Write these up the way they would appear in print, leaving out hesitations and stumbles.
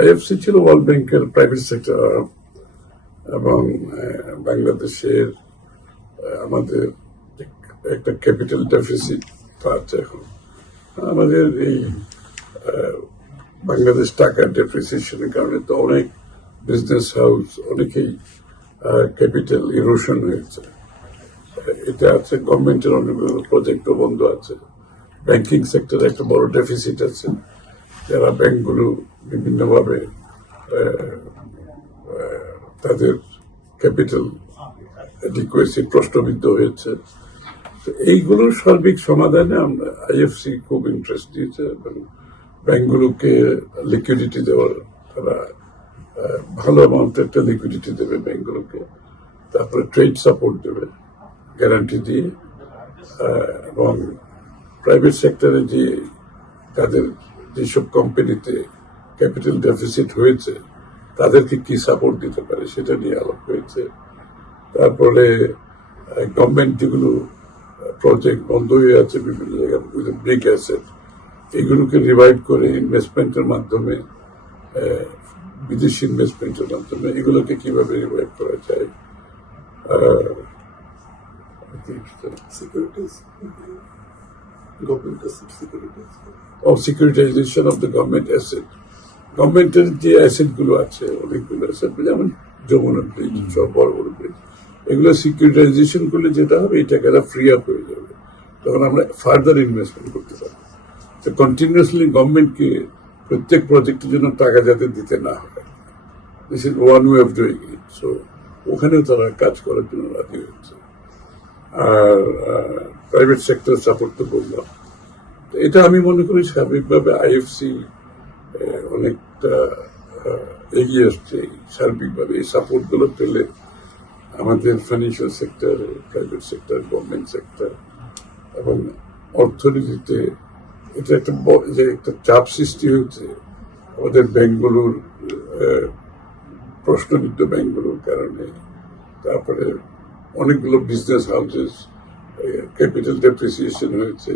IFC ছিল world ব্যাংকের private sector এবং বাংলাদেশের আমাদের একটা ক্যাপিটাল ডেফিসিট আছে এখন। আমাদের এই বাংলাদেশ টাকার ডেপ্রিসিয়েশনের কারণে তো অনেক বিজনেস হাউস অনেকেই ক্যাপিটাল ইরোশন হয়েছে। এটা আছে গভর্নমেন্টের অনেকগুলো প্রজেক্টও বন্ধ আছে, ব্যাংকিং সেক্টরে একটা বড় ডেফিসিট আছে, যারা ব্যাংকগুলো বিভিন্নভাবে তাদের ক্যাপিটাল অ্যাডিকুয়েসি প্রশ্নবিদ্ধ হয়েছে। তো এইগুলোর সার্বিক সমাধানে আমরা আইএফসি খুব ইন্টারেস্ট দিয়েছে এবং ব্যাংকগুলোকে লিকুইডিটি দেওয়ার, তারা ভালো অ্যামাউন্টের একটা লিকুইডিটি দেবে ব্যাংকগুলোকে, তারপরে ট্রেড সাপোর্ট দেবে গ্যারান্টি দিয়ে, এবং প্রাইভেট সেক্টরে যে তাদের যেসব কোম্পানিতে ক্যাপিটাল ডেফিসিট হয়েছে তাদেরকে কি সাপোর্ট দিতে পারে সেটা নিয়ে আলাপ হয়েছে। তারপরে গভর্নমেন্ট যেগুলো প্রজেক্ট বন্ধ হয়ে আছে বিভিন্ন জায়গায় ব্রিক অ্যাসেট, এগুলোকে রিভাইভ করে ইনভেস্টমেন্টের মাধ্যমে, বিদেশি ইনভেস্টমেন্টের মাধ্যমে এগুলোকে কিভাবে রিভাইভ করা যায়। সিকিউরিটাইজেশন অফ দ্য গভর্নমেন্ট অ্যাসেট, গভর্নমেন্টের যে অ্যাসেট গুলো আছে অনেকগুলো অ্যাসেট, যেমন যমুনা ব্রিজ, সব বড় বড় ব্রিজ, এগুলো সিকিউরিটাইজেশন করলে যেটা হবে এই টাকাটা ফ্রি আপ হয়ে যাবে, তখন আমরা ফার্দার ইনভেস্টমেন্ট করতে পারবো। তো কন্টিনিউয়াসলি গভর্নমেন্টকে প্রত্যেক প্রজেক্টের জন্য টাকা যাতে দিতে না হয়, this is one way of doing it. So ওখানেও তারা কাজ করার জন্য রাজি হচ্ছে। আর প্রাইভেট সেক্টর সাপোর্ট তো বললাম, এটা আমি মনে করি স্বাভাবিকভাবে আইএফসি অনেকটা এগিয়ে আসছে সার্বিকভাবে। এই সাপোর্ট গুলো পেলে আমাদের financial sector, private sector, government sector এবং অর্থনীতিতে এটা একটা যে একটা চাপ সৃষ্টি হয়েছে আমাদের ব্যাংকগুলোর, প্রশ্নবিদ্ধ ব্যাংকগুলোর কারণে। তারপরে অনেকগুলো বিজনেস হাউসেস ক্যাপিটাল ডেপ্রিসিয়েশন হয়েছে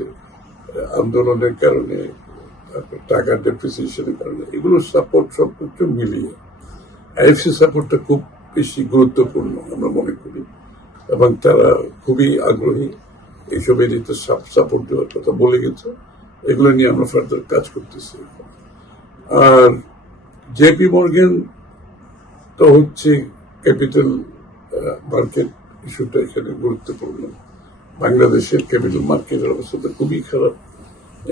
আন্দোলনের কারণে, তারপর টাকার ডেপ্রিসিয়েশনের কারণে, এগুলোর সাপোর্ট সবকিছু মিলিয়ে আইএফসি সাপোর্টটা খুব বেশি গুরুত্বপূর্ণ আমরা মনে করি, এবং তারা খুবই আগ্রহী এইসব এরিয়াতে সাপোর্ট দেওয়ার কথা বলে গেছে। এগুলো নিয়ে আমরা ফার্দার কাজ করতেছি। আর জেপি মর্গেন তো হচ্ছে ক্যাপিটাল মার্কেট ইস্যুটা এখানে গুরুত্বপূর্ণ। বাংলাদেশের ক্যাপিটাল মার্কেটের অবস্থা খুবই খারাপ।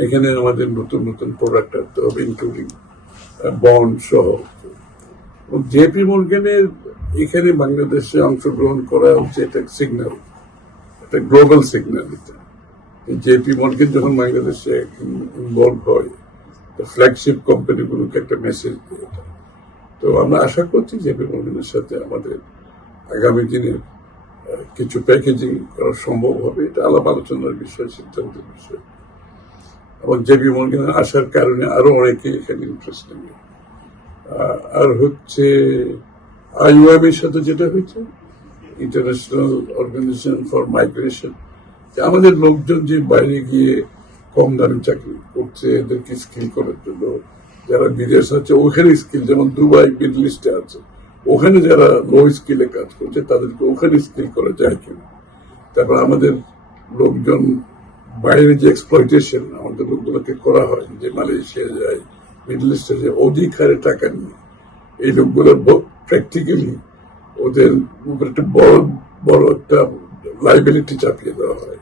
এখানে আমাদের নতুন নতুন প্রোডাক্ট আনতে হবে, ইনক্লুডিং বন্ড সহ। জেপি মর্গেনের এখানে বাংলাদেশে অংশগ্রহণ করা হচ্ছে একটা সিগন্যাল, একটা গ্লোবাল সিগন্যাল। এটা জেপি মর্গেন যখন বাংলাদেশে ইনভলভ হয়, ফ্ল্যাগশিপ কোম্পানিগুলোকে একটা মেসেজ দিয়ে। তো আমরা আশা করছি জেপি মর্গেনের সাথে আমাদের আগামী দিনের কিছু প্যাকেজিং করা সম্ভব হবে। এটা আলাপ আলোচনার বিষয়, সিদ্ধান্তের বিষয়। এবং জেপি মর্গেনের আসার কারণে আরো অনেকে এখানে ইন্টারেস্ট নেবে। আর হচ্ছে আইওএম এর সাথে যেটা হয়েছে, ইন্টারন্যাশনাল অর্গানাইজেশন ফর মাইগ্রেশন, আমাদের লোকজন যে বাইরে গিয়ে কম দামে চাকরি করছে এদেরকে স্কিল করার জন্য, যারা বিদেশ আছে ওখানে স্কিল, যেমন দুবাই মিডল ইস্টে আছে, ওখানে যারা লো স্কিলে কাজ করছে তাদেরকে ওখানে স্কিল করা যায় কিনা। তারপর আমাদের লোকজন বাইরে যে এক্সপ্লয়টেশন আমাদের লোকগুলোকে করা হয়, যে মালয়েশিয়া যায়, মিডল ইস্টে যায়, অধিক হারে টাকা নিয়ে এই লোকগুলোর প্র্যাকটিক্যালি ওদের উপর একটা বড় একটা লাইবিলিটি চাপিয়ে দেওয়া হয়।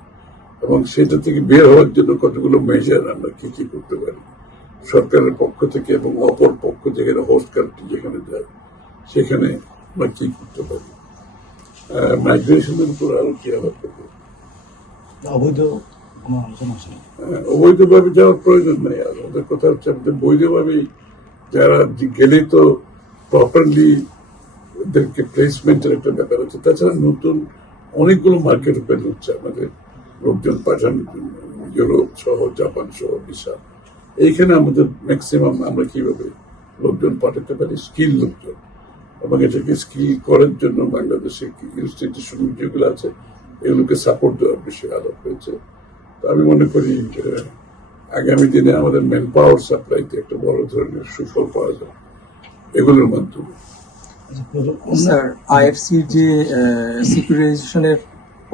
এবং সেটা থেকে বের হওয়ার জন্য কতগুলো মেজার আমরা কি কি করতে পারি সরকারের পক্ষ থেকে, এবং অপর পক্ষ যেখানে হোস্ট কান্ট্রি যেখানে যায় সেখানে আমরা কি করতে পারি। মাইগ্রেশনের উপর আরো কি আলাপ করবো। অবৈধভাবে যাওয়ার প্রয়োজন নেই। আর ওদের কথা হচ্ছে আমাদের বৈধভাবেই যারা গেলেই তো প্রপারলি ওদেরকে প্লেসমেন্টের একটা ব্যাপার আছে। তাছাড়া নতুন অনেকগুলো মার্কেট ওপেন হচ্ছে আমাদের লোকজন পাঠানোর জন্য, ইউরোপ সহ, জাপান সহ, বিশাল। এইখানে আমাদের ম্যাক্সিমাম আমরা কিভাবে লোকজন পাঠাতে পারি, স্কিল লোকজন, এবং এটাকে স্কিল করার জন্য বাংলাদেশে ইনস্টিটিউশন যেগুলো আছে এগুলোকে সাপোর্ট দেওয়ার বিষয়ে আলাপ হয়েছে। আমি মনে করি আগামী দিনে আমাদের ম্যান পাওয়ার সাপ্লাইতে একটা বড় ধরনের সুফল পাওয়া যায়। এগুলোর মাধ্যমে। স্যার, আইএফসি যে সিকিউরিটাইজেশনের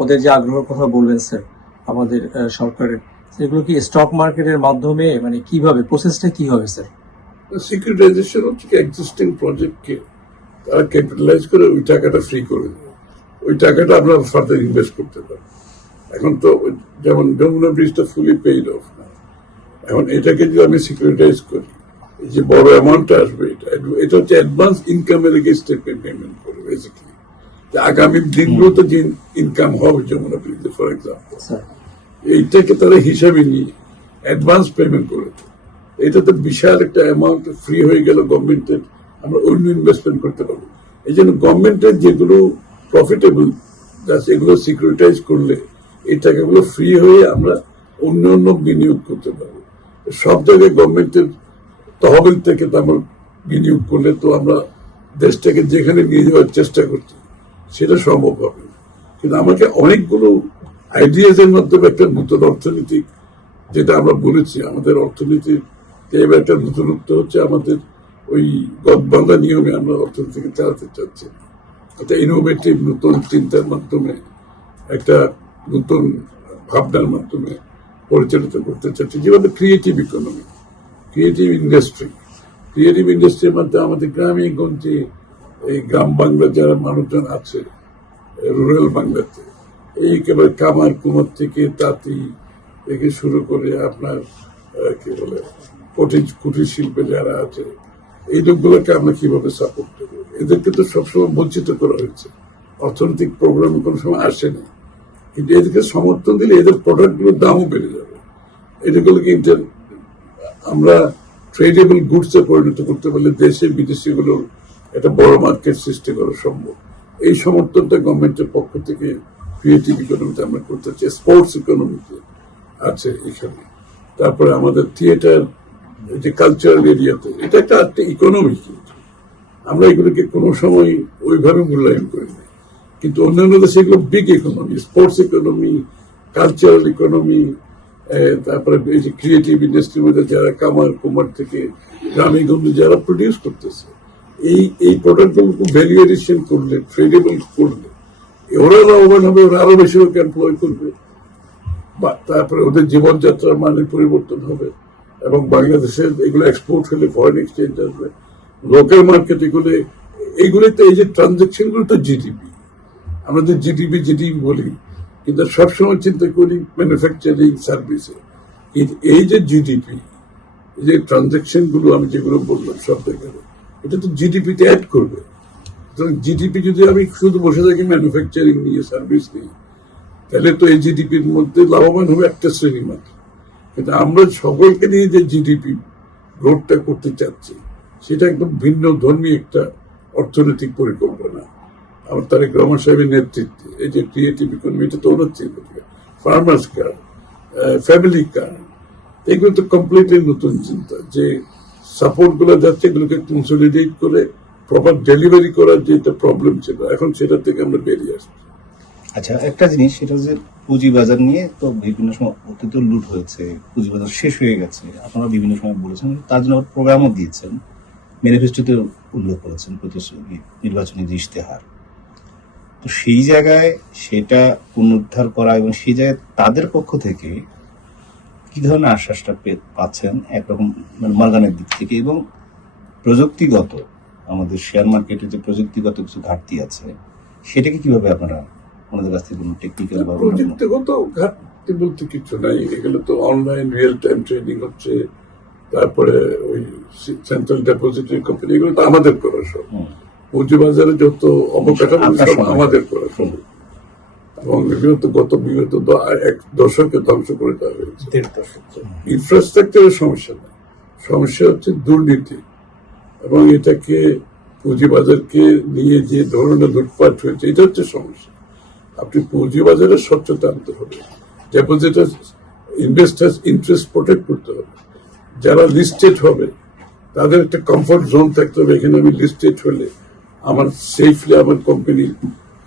ওদের যে আগ্রহের কথা বলবেন স্যার আমাদের সরকারের, সেগুলো কি স্টক মার্কেটের মাধ্যমে, মানে কিভাবে প্রসেসটা কি হবে স্যার? সিকিউরিটাইজেশন হচ্ছে এক্সিস্টিং প্রজেক্টকে তারা ক্যাপিটালাইজ করে ওই টাকাটা ফ্রি করে দেবে, ওই টাকাটা আমরা ফার্দার ইনভেস্ট করতে পারি। এখন তো যেমন যমুনা ব্রিজটা ফুলি পেইড অফ না, এখন এটাকে যদি আমি সিকিউরিটাইজ করি, এই যে বড় অ্যামাউন্টটা আসবে, এটা হচ্ছে অ্যাডভান্স ইনকামের এগেইনস্টে পেমেন্ট করে বেসিক্যালি, যে আগামী দিনগুলোতে যে ইনকাম হবে যমুনা ব্রিজে ফর এক্সাম্পল, এইটাকে তারা হিসাবে নিয়ে অ্যাডভান্স পেমেন্ট করেছে। এটাতে বিশাল একটা অ্যামাউন্ট ফ্রি হয়ে গেল গভর্নমেন্টের, আমরা অন্য ইনভেস্টমেন্ট করতে পারবো। এই জন্য গভর্নমেন্টের যেগুলো প্রফিটেবল এগুলো সিকিউরিটাইজ করলে এই টাকাগুলো ফ্রি হয়ে আমরা অন্য অন্য বিনিয়োগ করতে পারবো। সব জায়গায় গভর্নমেন্টের তহবিল থেকে তো আমরা বিনিয়োগ করলে তো আমরা দেশটাকে যেখানে নিয়ে যাওয়ার চেষ্টা করছি সেটা সম্ভব হবে না। কিন্তু আমাকে অনেকগুলো আইডিয়াজের মাধ্যমে একটা নতুন অর্থনীতি, যেটা আমরা বলেছি আমাদের অর্থনীতির এবার একটা নতুনত্ব হচ্ছে, আমাদের ওই গদবাঁধা নিয়মে আমরা অর্থনীতিকে চালাতে চাচ্ছি, একটা ইনোভেটিভ নতুন চিন্তার মাধ্যমে, একটা নতুন ভাবনার মাধ্যমে পরিচালিত করতে চাচ্ছি, যেভাবে ক্রিয়েটিভ ইকোনমি, ক্রিয়েটিভ ইন্ডাস্ট্রির মাধ্যমে আমাদের গ্রামে গঞ্জে এই গ্রাম বাংলা যারা মানুষজন আছে রুরাল বাংলাতে, এই একেবারে কামার কুমার থেকে তাঁতি থেকে শুরু করে আপনার কি বলে কুটির শিল্পে যারা আছে, এই লোকগুলোকে আমরা কিভাবে সাপোর্ট করবো? এদেরকে তো সবসময় বঞ্চিত করা হয়েছে, অর্থনৈতিক প্রোগ্রাম কোনো সময় আসে না, কিন্তু এদেরকে সমর্থন দিলে এদের প্রোডাক্টগুলোর দামও বেড়ে যাবে। এদেরগুলোকে আমরা ট্রেডেবল গুডসে পরিণত করতে পারলে দেশে বিদেশিগুলোর একটা বড় মার্কেট সৃষ্টি করা সম্ভব। এই সমর্থনটা গভর্নমেন্টের পক্ষ থেকে ক্রিয়েটিভ ইকোনমিতে আমরা করতে চাই, স্পোর্টস ইকোনমিতে আছে এখানে, তারপরে আমাদের থিয়েটার, যে কালচারাল এরিয়াতে, এটা একটা ইকোনমি, কিন্তু আমরা এগুলোকে কোনো সময় ওইভাবে মূল্যায়ন করি না। কিন্তু অন্যান্য দেশে এগুলো big economy, sports economy, cultural economy, তারপরে এই যে ক্রিয়েটিভ ইন্ডাস্ট্রির মধ্যে যারা কামার কুমার থেকে গ্রামে গঞ্জে যারা প্রডিউস করতেছে, এই প্রোডাক্টগুলো ভ্যালুয়েশন করলে, ট্রেডেবল করলে ওরা লাভবান হবে, ওরা আরো বেশি লোক এমপ্লয় করবে, বা তারপরে ওদের জীবনযাত্রার মানের পরিবর্তন হবে, এবং বাংলাদেশের এগুলো এক্সপোর্ট হলে ফরেন এক্সচেঞ্জ আসবে, লোকাল মার্কেট এইগুলোতে এই যে ট্রানজাকশন গুলো তো জিডিপি, আমরা যে জিডিপি বলি, কিন্তু সবসময় চিন্তা করি ম্যানুফ্যাকচারিং সার্ভিসে। কিন্তু এই যে জিডিপি, এই যে ট্রানজাকশন গুলো আমি যেগুলো বললাম সব জায়গায়, এটা তো জিডিপিতে অ্যাড করবে। জিডিপি যদি আমি শুধু বসে থাকি ম্যানুফ্যাকচারিং নিয়ে, সার্ভিস নিয়ে, তাহলে তো এই জিডিপির মধ্যে লাভবান হবে একটা শ্রেণী মাত্র। কিন্তু আমরা সকলকে নিয়ে যে জিডিপি গ্রোথটা করতে চাচ্ছি, সেটা একদম ভিন্ন ধর্মী একটা অর্থনৈতিক পরিকল্পনা। আমার তারেক রহমান সাহেবের নেতৃত্বে এই যে ক্রিয়েটিভ ইকোনমি, এটা তো ওনার চিন্তা, ফার্মার্স কার্ড, ফ্যামিলি কার্ড, এগুলো তো কমপ্লিটলি নতুন চিন্তা, যে সাপোর্ট গুলো যাচ্ছে এগুলোকে কনসলিডেট করে প্রপার ডেলিভারি করার যে একটা প্রবলেম ছিল, এখন সেটা থেকে আমরা বেরিয়ে আসছি। আচ্ছা, একটা জিনিস, সেটা হচ্ছে পুঁজিবাজার নিয়ে তো বিভিন্ন সময় অতীত লুট হয়েছে, পুঁজিবাজার শেষ হয়ে গেছে, আপনারা বিভিন্ন সময় বলেছেন, তার জন্য প্রোগ্রামও দিয়েছেন, ম্যানিফেস্টোতে উল্লেখ করেছেন প্রতিশ্রুতি, নির্বাচনী ইশতেহার। তো সেই জায়গায় সেটা পুনরুদ্ধার করা এবং সেই জায়গায় তাদের পক্ষ থেকে কি ধরনের আশ্বাসটা পাচ্ছেন একরকম মার্গানের দিক থেকে, এবং প্রযুক্তিগত আমাদের শেয়ার মার্কেটে যে প্রযুক্তিগত কিছু ঘাটতি আছে, সেটাকে কিভাবে আপনারা ওনাদের কাছ থেকে কোনো টেকনিক্যাল বা প্রযুক্তিগত ঘাটতি বলতে কিছু নাই, এগুলো তো অনলাইন রিয়েল টাইম ট্রেডিং হচ্ছে, তারপরে ওই সেন্ট্রাল ডেপোজিটরি কোম্পানি, এগুলো তো আমাদের করা সব, পুঁজিবাজারে যত অবকাঠামো সব আমাদের করা সব, এবং এগুলো তো বিগত এক দশকে ধ্বংস করে দেওয়া হয়েছে। ইনফ্রাস্ট্রাকচারের সমস্যা নেই, সমস্যা হচ্ছে দুর্নীতি, এবং এটাকে পুঁজিবাজারকে নিয়ে যে ধরনের লুটপাট হয়েছে, এটা হচ্ছে সমস্যা। আপনি পুঁজিবাজারে স্বচ্ছতা আনতে হবে, ডেপোজিটার ইনভেস্টার্স ইন্টারেস্ট প্রোটেক্ট করতে হবে, যারা লিস্টেড হবে তাদের একটা কমফর্ট জোন থাকতে হবে, এখানে আমি লিস্টেড হলে আমার সেফলি আমার কোম্পানির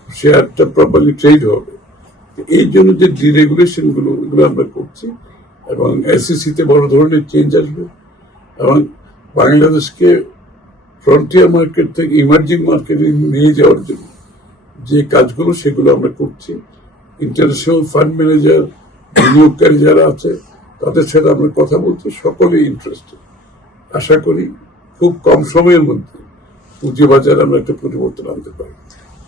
শেয়ারটা প্রপারলি ট্রেড হবে। এই জন্য যে ডিরেগুলেশন গুলো, এগুলো আমরা করছি, এবং এসইসি তে বড় ধরনের চেঞ্জ আসবে, এবং বাংলাদেশকে ফ্রন্টিয়ার মার্কেট থেকে ইমার্জিং মার্কেটে নিয়ে যাওয়ার জন্য যে কাজগুলো সেগুলো আমরা করছি। ইন্টারন্যাশনাল ফান্ড ম্যানেজার, বিনিয়োগকারী যারা আছে তাদের সাথে আমরা কথা বলছি, সকলেই ইন্টারেস্টেড। আশা করি খুব কম সময়ের মধ্যে পুঁজিবাজারে আমরা একটা পরিবর্তন আনতে পারি।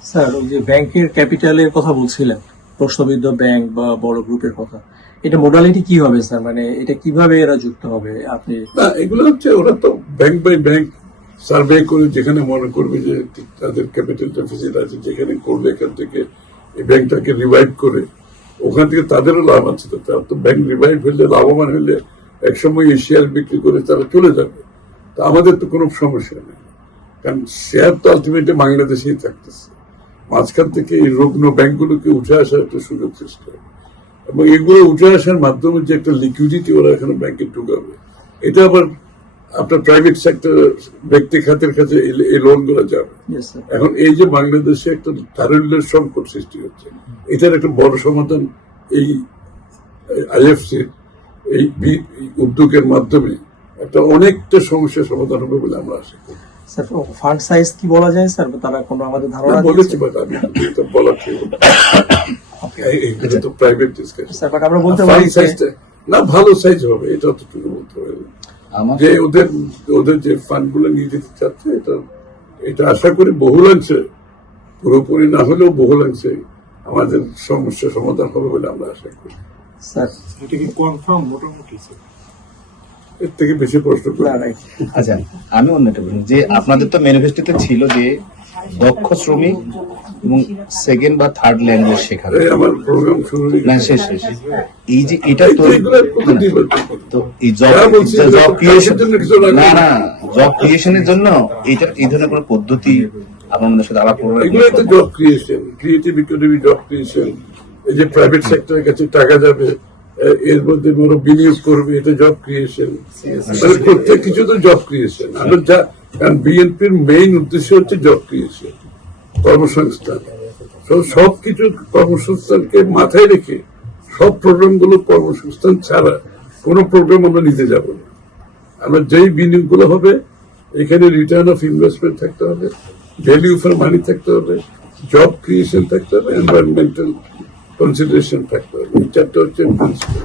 স্যার, ওই যে ব্যাংকের ক্যাপিটালের কথা বলছিলেন, প্রশ্নবিদ্ধ ব্যাংক বা বড় গ্রুপের কথা, এটা মোডালিটি কি হবে স্যার? মানে এটা কিভাবে এরা যুক্ত হবে? আপনি না, এগুলো হচ্ছে ওরা তো ব্যাংক বাই ব্যাংক সার্ভে করে যেখানে মনে করবে যে তাদের ক্যাপিটাল ডেফিসিট আছে, যেখানে করলে এখান থেকে এই ব্যাংকটাকে রিভাইভ করে ওখান থেকে তাদেরও লাভ আছে। তো তারা তো ব্যাংক রিভাইভ হলে, লাভবান হলে একসময় এই শেয়ার বিক্রি করে তারা চলে যাবে। তা আমাদের তো কোনো সমস্যা নেই, কারণ শেয়ার তো আলটিমেটলি বাংলাদেশেই থাকতেছে। মাঝখান থেকে এই রুগ্ন ব্যাংকগুলোকে উঠে আসার একটা সুযোগ সৃষ্টি হবে, এবং এগুলো উঠে আসার মাধ্যমে যে একটা লিকুইডিটি ওরা এখানে ব্যাংকে ঢুকাবে, এটা আবার আপনার প্রাইভেট সেক্টর, ব্যক্তি খাতের কাছে এই লোনগুলো যাবে। Yes, sir. এখন এই যে বাংলাদেশে একটা তারল্যের সংকট সৃষ্টি হচ্ছে, এটার একটা বড় সমাধান এই আইএফসি এই উদ্যোগের মাধ্যমে একটা অনেকটা সমস্যার সমাধান হবে বলে আমরা আশা করি। স্যার, ফান্ড সাইজ কি বলা যায় স্যার? তারা কোনো আমাদের ধারণা বলেছি, দিয়েছে? বাট আমি এটা বলা ঠিক হবে না। এইগুলো তো প্রাইভেট ডিসকাশন। স্যার, বাট আমরা বলতে পারি যে না, ভালো সাইজ হবে, এটা অতটুকু বলতে হবে। আমার যে ওদের যে ফান্ড গুলো নিয়ে যেতে চাচ্ছে, এটা আশা করি বহুলাংশে, পুরোপুরি না হলেও বহুলাংশে আমাদের সমস্যা সমাধান হবে বলে আমরা আশা করি। স্যার, এটা কি কনফার্ম মোটামুটি স্যার? এর থেকে বেশি প্রশ্ন করি না, না। right. আচ্ছা, আমি অন্য একটা প্রশ্ন, যে আপনাদের তো ম্যানিফেস্টোতে ছিল যে দক্ষ শ্রমিক এবং সেকেন্ড বা থার্ড ল্যাঙ্গুয়েজ শেখানো। এই আমার প্রোগ্রাম শুরু হয়ে না, গেছে। শেষ। এই যে এটা এই তো তো এগুলো প্রতিদিন হচ্ছে। তো এই যারা বলছে এগুলো জব তো ক্রিয়েশন, কাজের জন্য কিছু লাগে না না। না, জব ক্রিয়েশনের জন্য এটা এই ধরনের কোনো পদ্ধতি আপনাদের সাথে আলাপ করবেন? এগুলোই তো job creation, creative economy, job creation. এই যে প্রাইভেট সেক্টরের কাছে টাকা যাবে, এর মধ্যে বড় বিনিয়োগ করবে, এটা জব ক্রিয়েশন। মানে প্রত্যেক কিছু তো জব ক্রিয়েশন। আমরা যা, কারণ বিএনপির মেইন উদ্দেশ্য হচ্ছে জব ক্রিয়েশন, কর্মসংস্থান। সব কিছু কর্মসংস্থানকে মাথায় রেখে সব প্রোগ্রাম গুলো কর্মসংস্থান ছাড়া কোনো প্রোগ্রাম আমরা নিতে যাব না। আমরা যেই বিনিয়োগ গুলো হবে, এখানে রিটার্ন অফ ইনভেস্টমেন্ট থাকতে হবে, ভ্যালিউ ফর মানি থাকতে হবে, জব ক্রিয়েশন থাকতে হবে, এনভায়রনমেন্টাল কনসিডারেশন থাকতে হবে। এই চারটা হচ্ছে প্রিন্সিপাল।